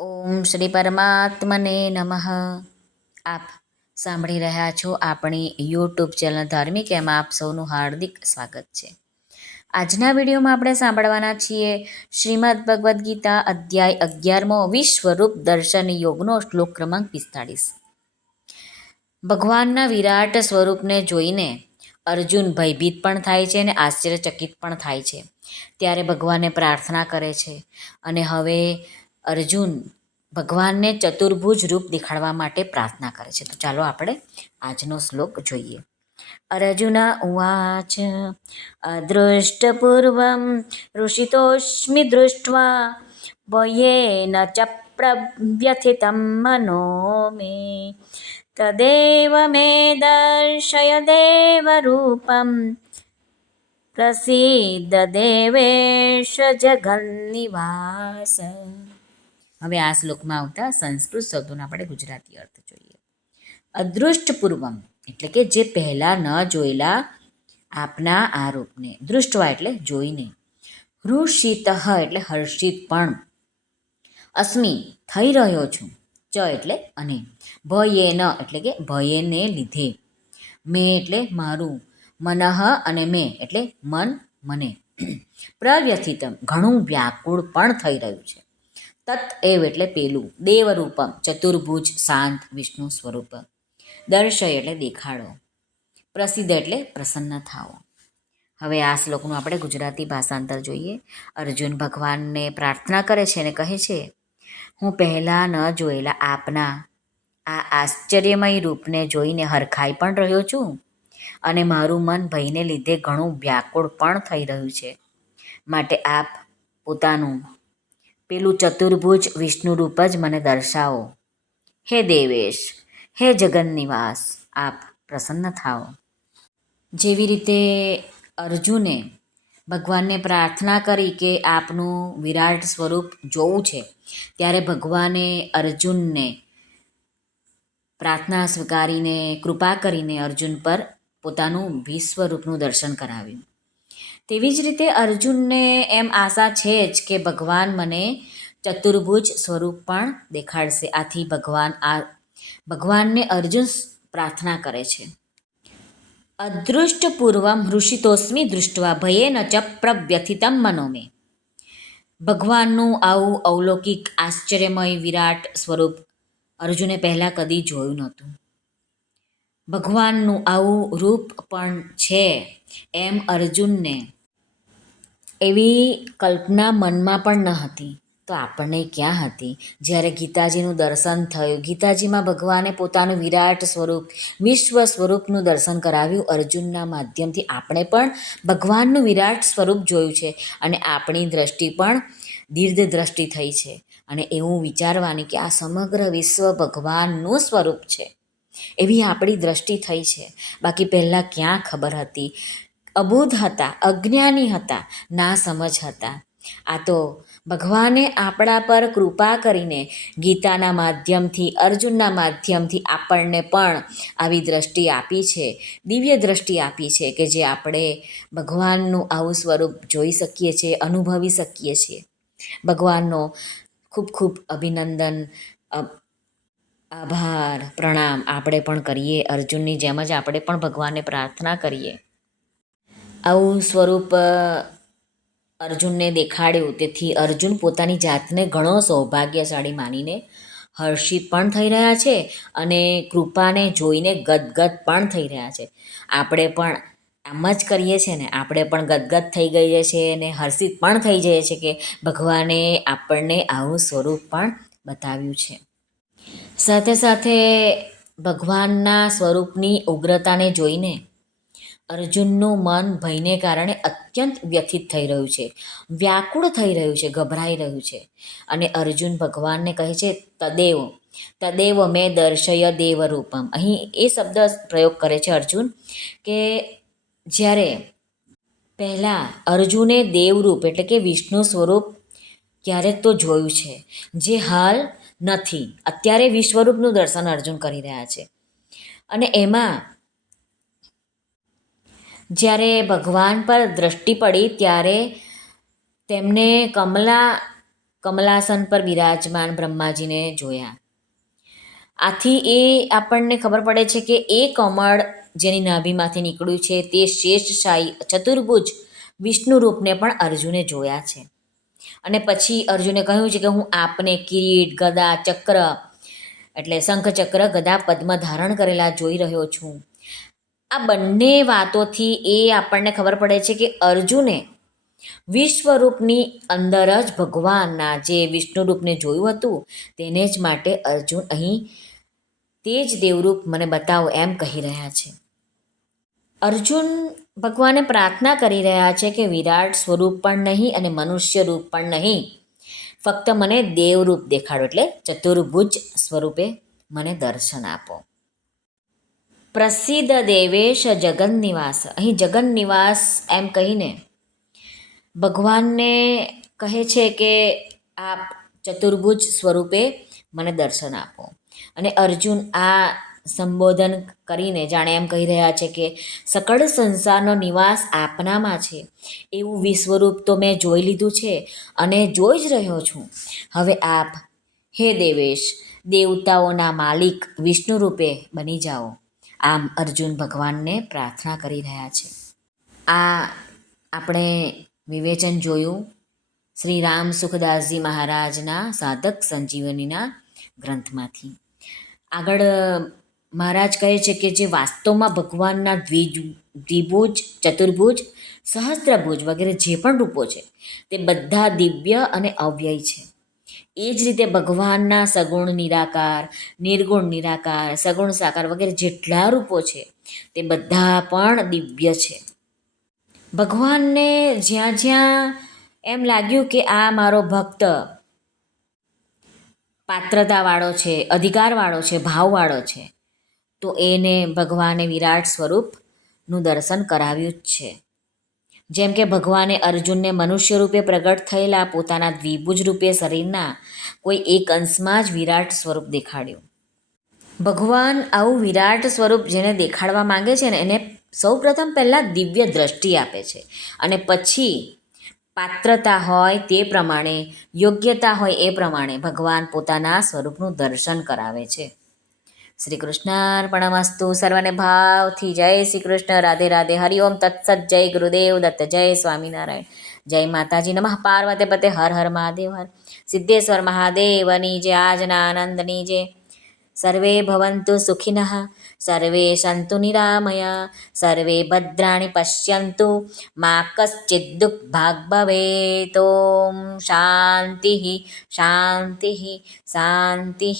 ઓમ શ્રી પરમાત્મને નમઃ. આપ સાંભળી રહ્યા છો આપણી યુટ્યુબ ચેનલ ધાર્મિક, એમાં આપ સૌનું હાર્દિક સ્વાગત છે. આજના વિડીયોમાં આપણે સાંભળવાના છીએ શ્રીમદ ભગવદ્ ગીતા અધ્યાય અગિયારમો વિશ્વરૂપ દર્શન યોગનો શ્લોક ક્રમાંક પિસ્તાળીસ. ભગવાનના વિરાટ સ્વરૂપને જોઈને અર્જુન ભયભીત પણ થાય છે અને આશ્ચર્યચકિત પણ થાય છે. ત્યારે ભગવાનને પ્રાર્થના કરે છે અને હવે અર્જુન ભગવાનને ચતુર્ભુજ રૂપ દેખાડવા માટે પ્રાર્થના કરે છે. તો ચાલો આપણે આજનો શ્લોક જોઈએ. અર્જુન ઉવાચ, અદૃષ્ટપૂર્વમ ઋષિતોષ્મિ દૃષ્ટવા ભયેન ચ પ્રવ્યથિતમ મનો મે તદેવ મે દર્શય દેવરૂપમ, પ્રસિદ્ધ દેવેશ જગન્નિવાસ. હવે આ શ્લોકમાં આવતા સંસ્કૃત શબ્દોનો આપણે ગુજરાતી અર્થ જોઈએ. અદૃષ્ટપૂર્વમ એટલે કે જે પહેલાં ન જોયેલા આપના આરોપને. રૂપને દૃષ્ટવા એટલે જોઈને. હૃષિત એટલે હર્ષિત પણ. અસ્મિ, થઈ રહ્યો છું. ચ એટલે અને. ભયે ન એટલે કે ભયેને લીધે. મેં એટલે મારું. મનઃ અને મેં એટલે મન, મને. પ્રવ્યથિતમ, ઘણું વ્યાકુળ પણ થઈ રહ્યું છે. તત એવ એટલે પેલું, દેવરૂપમ, ચતુર્ભુજ, શાંત, વિષ્ણુ સ્વરૂપ. દર્શય એટલે દેખાડો. પ્રસિદ્ધ એટલે પ્રસન્ન થાઓ. હવે આ શ્લોકનું આપણે ગુજરાતી ભાષાંતર જોઈએ. અર્જુન ભગવાનને પ્રાર્થના કરે છે અને કહે છે, હું પહેલાં ન જોયેલા આપના, આ આશ્ચર્યમય રૂપને જોઈને હરખાઈ પણ રહ્યો છું અને મારું મન ભયને લીધે ઘણું વ્યાકુળ પણ થઈ રહ્યું છે. માટે આપ પોતાનું પેલું ચતુર્ભુજ વિષ્ણુ રૂપ જ મને દર્શાવો. હે દેવેશ, હે જગન્નિવાસ, આપ પ્રસન્ન થાઓ. જેવી રીતે અર્જુને ભગવાનને પ્રાર્થના કરી કે આપનું વિરાટ સ્વરૂપ જોવું છે, ત્યારે ભગવાને અર્જુનને પ્રાર્થના સ્વીકારીને, કૃપા કરીને અર્જુન પર પોતાનું વિશ્વરૂપનું દર્શન કરાવ્યું. તેવી જ રીતે અર્જુનને એમ આશા છે જ કે ભગવાન મને ચતુર્ભુજ સ્વરૂપ પણ દેખાડશે. આથી ભગવાન આ, ભગવાનને અર્જુન પ્રાર્થના કરે છે. અદૃષ્ટપૂર્વમ હૃષિતોસ્મિ દૃષ્ટવા ભયે ન ચ પ્રવ્યથિતમ મનોમે ભગવાનનું આવું અવલૌકિક આશ્ચર્યમય વિરાટ સ્વરૂપ અર્જુને પહેલાં કદી જોયું નહોતું. ભગવાનનું આવું રૂપ પણ છે એમ અર્જુનને એવી કલ્પના મનમાં પણ ન હતી. તો આપણને ક્યાં હતી? જ્યારે ગીતાજીનું દર્શન થયું, ગીતાજીમાં ભગવાને પોતાનું વિરાટ સ્વરૂપ, વિશ્વ સ્વરૂપનું દર્શન કરાવ્યું, અર્જુનના માધ્યમથી આપણે પણ ભગવાનનું વિરાટ સ્વરૂપ જોયું છે અને આપણી દ્રષ્ટિ પણ દીર્ઘ દ્રષ્ટિ થઈ છે. અને એવું વિચારવાની કે આ સમગ્ર વિશ્વ ભગવાનનું સ્વરૂપ છે. એવી આપણી દ્રષ્ટિ થઈ છે. બાકી પહેલાં ક્યાં ખબર હતી? અબૂધ હતા, અજ્ઞાની હતા, ના સમજ હતા. આ તો ભગવાને આપણા પર કૃપા કરીને ગીતાના માધ્યમથી, અર્જુનના માધ્યમથી આપણને પણ આવી દ્રષ્ટિ આપી છે, દિવ્ય દ્રષ્ટિ આપી છે કે જે આપણે ભગવાનનું આવું સ્વરૂપ જોઈ શકીએ છીએ, અનુભવી શકીએ છીએ. ભગવાનનો ખૂબ ખૂબ અભિનંદન આભાર, પ્રણામ આપણે પણ કરીએ, અર્જુનની જેમ જ આપણે પણ ભગવાનને પ્રાર્થના કરીએ. આવું સ્વરૂપ અર્જુનને દેખાડ્યું. તેથી અર્જુન પોતાની જાતને ઘણો સૌભાગ્યશાળી માનીને હર્ષિત પણ થઈ રહ્યા છે અને કૃપાને જોઈને ગદગદ પણ થઈ રહ્યા છે. આપણે પણ આમ જ કરીએ છીએ ને? આપણે પણ ગદગદ થઈ ગઈએ છીએ અને હર્ષિત પણ થઈ જઈએ છીએ કે ભગવાને આપણને આવું સ્વરૂપ પણ બતાવ્યું છે. સાથે સાથે ભગવાનના સ્વરૂપની ઉગ્રતાને જોઈને અર્જુનનું મન ભયને કારણે અત્યંત વ્યથિત થઈ રહ્યું છે. વ્યાકુળ થઈ રહ્યું છે, ગભરાઈ રહ્યું છે. અને અર્જુન ભગવાનને કહે છે, તદેવ તદેવ મેં દર્શય દેવરૂપમ. અહીં એ શબ્દ પ્રયોગ કરે છે અર્જુન કે જ્યારે પહેલાં અર્જુને દેવરૂપ એટલે કે વિષ્ણુ સ્વરૂપ ક્યારેક તો જોયું છે, જે હાલ નથી. અત્યારે વિશ્વરૂપનું દર્શન અર્જુન કરી રહ્યા છે. અને એમાં જ્યારે ભગવાન પર દૃષ્ટિ પડી ત્યારે તેમને કમલા, કમલાસન પર બિરાજમાન બ્રહ્માજીને જોયા. આથી એ આપણને ખબર પડે છે કે એ કમળ જેની નાભીમાંથી નીકળ્યું છે તે શ્રેષ્ઠ શાહી ચતુર્ભુજ વિષ્ણુ રૂપને પણ અર્જુને જોયા છે. અને પછી અર્જુને કહ્યું છે કે હું આપને કિરીટ, ગદા, ચક્ર એટલે શંખ ચક્ર ગદા, પદ્મ ધારણ કરેલા જોઈ રહ્યો છું. આ બંને વાતોથી એ આપણને ખબર પડે છે કે અર્જુને વિશ્વરૂપની અંદર જ ભગવાનના જે વિષ્ણુ રૂપને જોયું હતું, તેને જ માટે અર્જુન અહીં તે જ દેવરૂપ મને બતાવો એમ કહી રહ્યા છે. અર્જુન ભગવાને પ્રાર્થના કરી રહ્યા છે કે વિરાટ સ્વરૂપ પણ નહીં અને મનુષ્ય રૂપ પણ નહીં. ફક્ત મને દેવરૂપ દેખાડો એટલે ચતુર્ભુજ સ્વરૂપે મને દર્શન આપો. પ્રસિદ્ધ દેવેશ જગન્નિવાસ. અહીં જગન્નિવાસ એમ કહીને ભગવાનને કહે છે કે આપ ચતુર્ભુજ સ્વરૂપે મને દર્શન આપો. અને અર્જુન આ સંબોધન કરીને જાણે એમ કહી રહ્યા છે કે સકળ સંસારનો નિવાસ આપનામાં છે. એવું વિશ્વરૂપ તો મેં જોઈ લીધું છે અને જોઈ જ રહ્યો છું. હવે આપ, હે દેવેશ, દેવતાઓના માલિક વિષ્ણુ રૂપે બની જાઓ. આમ અર્જુન ભગવાનને પ્રાર્થના કરી રહ્યા છે. આ આપણે વિવેચન જોયું. શ્રી રામ સુખદાસજી મહારાજના સાધક સંજીવનીના ગ્રંથમાંથી. આગળ મહારાજ કહે છે કે જે વાસ્તવમાં ભગવાનના દ્વિજ, દ્વિભુજ, ચતુર્ભુજ, સહસ્ત્રભુજ વગેરે જે પણ રૂપો છે, તે બધા દિવ્ય અને અવ્યય છે. એ જ રીતે ભગવાનના સગુણ નિરાકાર, નિર્ગુણ નિરાકાર, સગુણ સાકાર વગેરે જેટલા રૂપો છે, તે બધા પણ દિવ્ય છે. ભગવાનને જ્યાં જ્યાં એમ લાગ્યું કે આ મારો ભક્ત પાત્રતાવાળો છે, અધિકારવાળો છે, ભાવવાળો છે, તો એને ભગવાને વિરાટ સ્વરૂપનું દર્શન કરાવ્યું જ છે. જેમ કે ભગવાને અર્જુનને મનુષ્ય રૂપે પ્રગટ થયેલા પોતાના દ્વિભુજ રૂપે શરીરના કોઈ એક અંશમાં જ વિરાટ સ્વરૂપ દેખાડ્યું. ભગવાન આવું વિરાટ સ્વરૂપ જેને દેખાડવા માંગે છે ને એને સૌપ્રથમ પહેલાં દિવ્ય દ્રષ્ટિ આપે છે અને પછી પાત્રતા હોય તે પ્રમાણે, યોગ્યતા હોય એ પ્રમાણે ભગવાન પોતાના સ્વરૂપનું દર્શન કરાવે છે. શ્રી કૃષ્ણાર્પણમસ્તુ સર્વને ભાવથી જય શ્રી કૃષ્ણ રાધે. રાધે હરિઓમ તત્સત. જય ગુરુદેવ દત્ત. જય સ્વામિનારાયણ. જય માતાજી. નમઃ પાર્વતે પતે. હર હર મહાદેવ. હર. સિદ્ધેશ્વર મહાદેવની જે આજના આનંદની જે સર્વે ભવંતુ સુખિનઃ. સર્વે સંતુ નિરામયા. સર્વે ભદ્રાણી પશ્યંતુ. મા કશ્ચિદ દુઃખભાગ ભવેત. ઓમ શાંતિ. શાંતિ. શાંતિ.